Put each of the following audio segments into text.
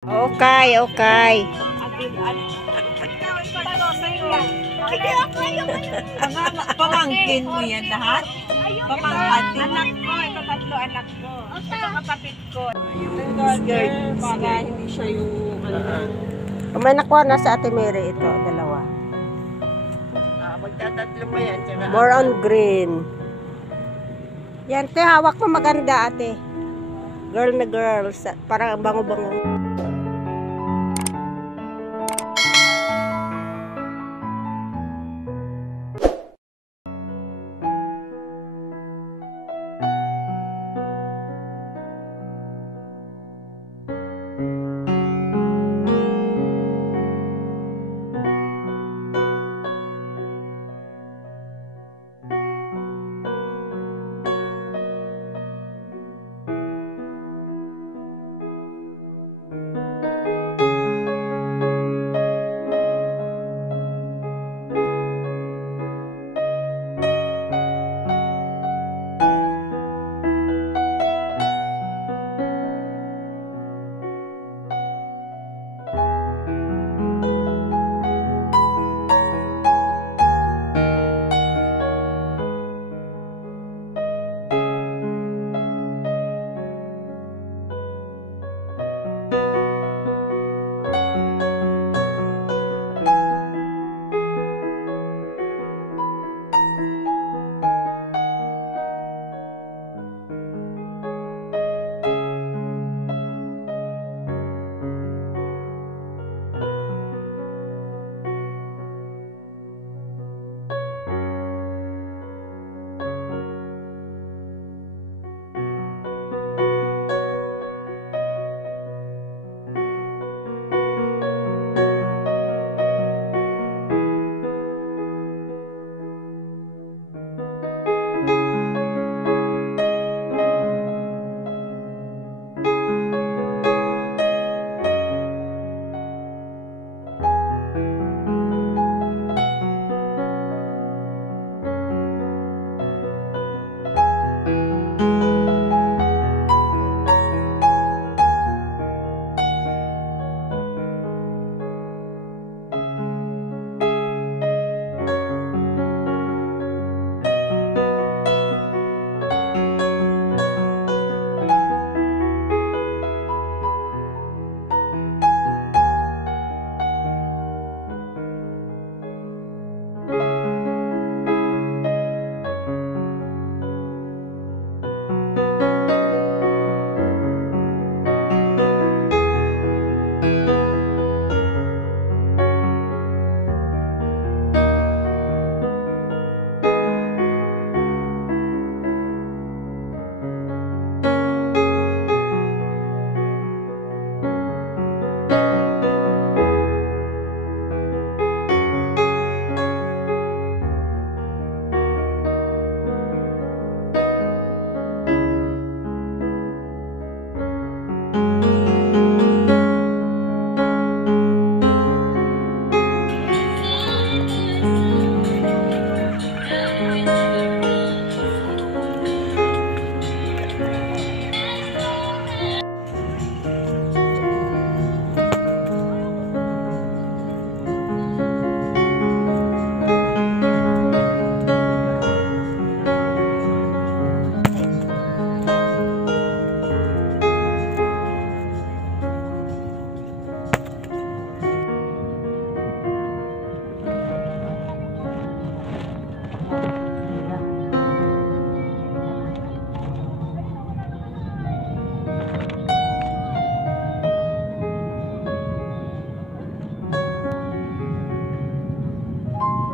Okay, okay. Pamangkin mo yan lahat? Pamangkin? Anak ko, ito tatlo anak ko. Ito kapatid ko. Yung skirt, para hindi siya yung Kung may nakuha na sa Ate Mary, ito, dalawa. magtatatlo mo yan. Tsaka More on green. Yan, te, hawak mo maganda, ate. Girl na girl. Parang bango-bango.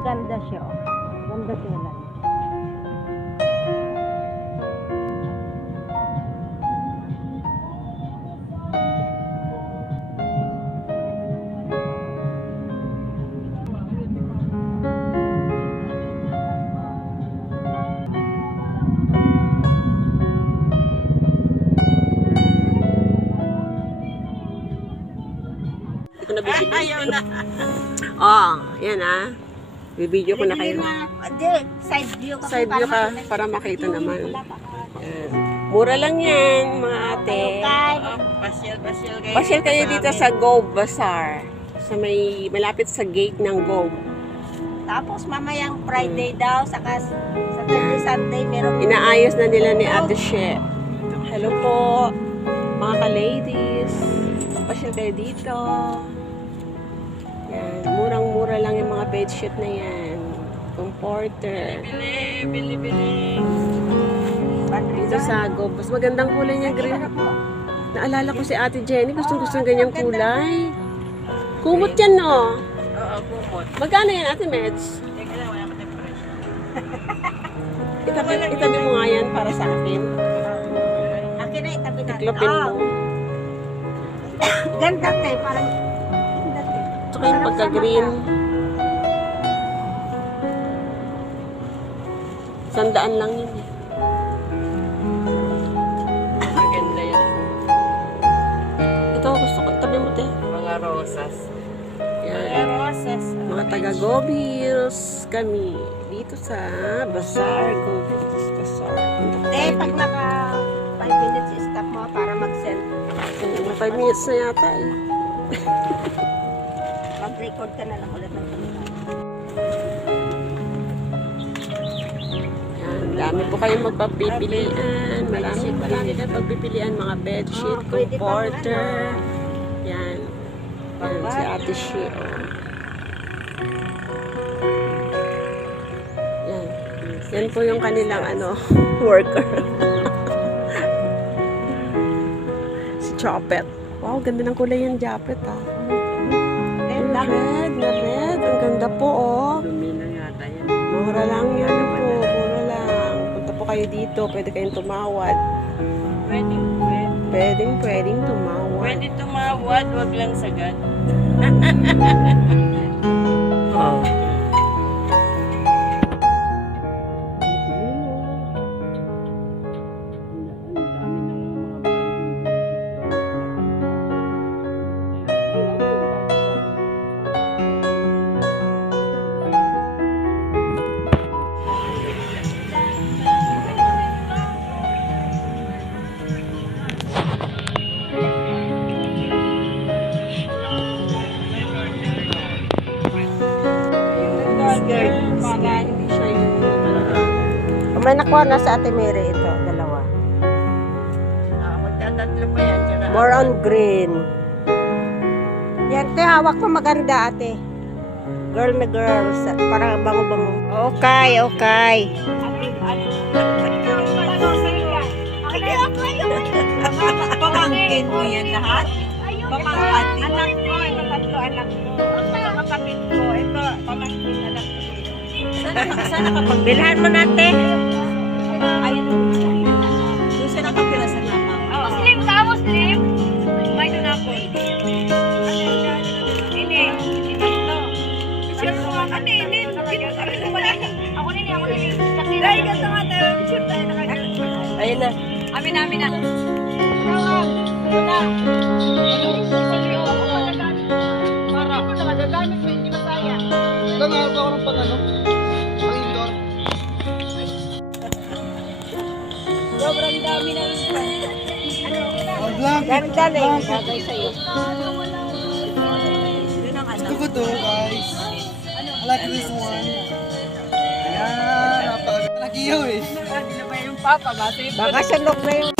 Ganda siya, oh. Ganda siya lang. ayaw na. Oh, yan ah. Bibideo ko na kayo. Side view ka. Side view ka para makita naman. Yan. Mura lang yan, mga ate. ate. Pasyal kayo. Pasyal kayo dito amin. sa Gove Bazaar. Sa may malapit sa gate ng Gove. Tapos mamayang Friday daw, saka Saturday, Sunday, meron. Inaayos na nila ni Ate She. Hello po, mga ka-ladies. Pasyal kayo dito. Yan, murang-mura lang yung mga bedsheet na yan. Comforter. Bili. Dito sa Gove. Mas magandang kulay niya, green. Naalala ko si Ate Jenny, gustong ganyang kulay. Kumot yan, no? Oo, kumot. Magkano yan, Ate Meds? Teka lang, wala pa tayong presyo. Itabi mo nga yan para sa akin. Akin na itabi natin. Tiklopin mo. Ganda te, parang ganda te. Tsaka yung pagka-green. 100 lang yun eh. Maganda yan. Ito, gusto ko. Tabi mo, te. Mga rosas. Yan. rosas. Mga taga-Gove Hills kami. Dito sa Bazaar. Gove Hills Bazaar. Punta ko Te, tayo pag dito. naka 5 minutes, stop mo para mag-send. Mga 5 minutes na yata eh. Mag-record ka na lang ulit ng kanila. Yan, dami po kayong magpapipilian. Marami kayong pagpipilian. Mga bedsheet, pwede pang comforter. Yan. Yan, si Ate She. Yan. Yan po yung kanilang worker. Si Chopet. Wow, ganda ng kulay yung Japet ah. Red, na red. Ang ganda po oh. Dumi na yata yan. Mura lang yan po. Mura lang. Punta po kayo dito. Pwede kayong tumawad. Pwedeng tumawad. Pwede tumawad, wag lang sagad. Oh. Para hindi siya yung Kung may nakuha na sa Ate Mary ito, dalawa. magtatatlo pa yan. Tsaka More on green. Yan, te, hawak mo maganda, ate. Girl na girl. Parang bango-bango. Okay. pamangkin mo yan lahat? Pamangkin. Anak ko, ito tatlo anak ko. Ito kapatid ko, ito pamangkin anak ko. Sana kapag Bilhan mo natin. doon siya nakapila sa lamang. Muslim ka, Muslim? May doon ako. Ini. Ako nini. Dahil ka sa mga tayo, sure tayo nakagano. Ayun na. Amin na. Para ako nakagagamit mo, hindi masaya. Nangarap ako ng pang indoor. Sobrang dami na rin. Ganda na yung bagay sa'yo. Gusto ko to, guys. I like this one. Ayan, napakaganda. Nakiyaw eh. Hindi na ba yung papa ba? Baka sunog na yung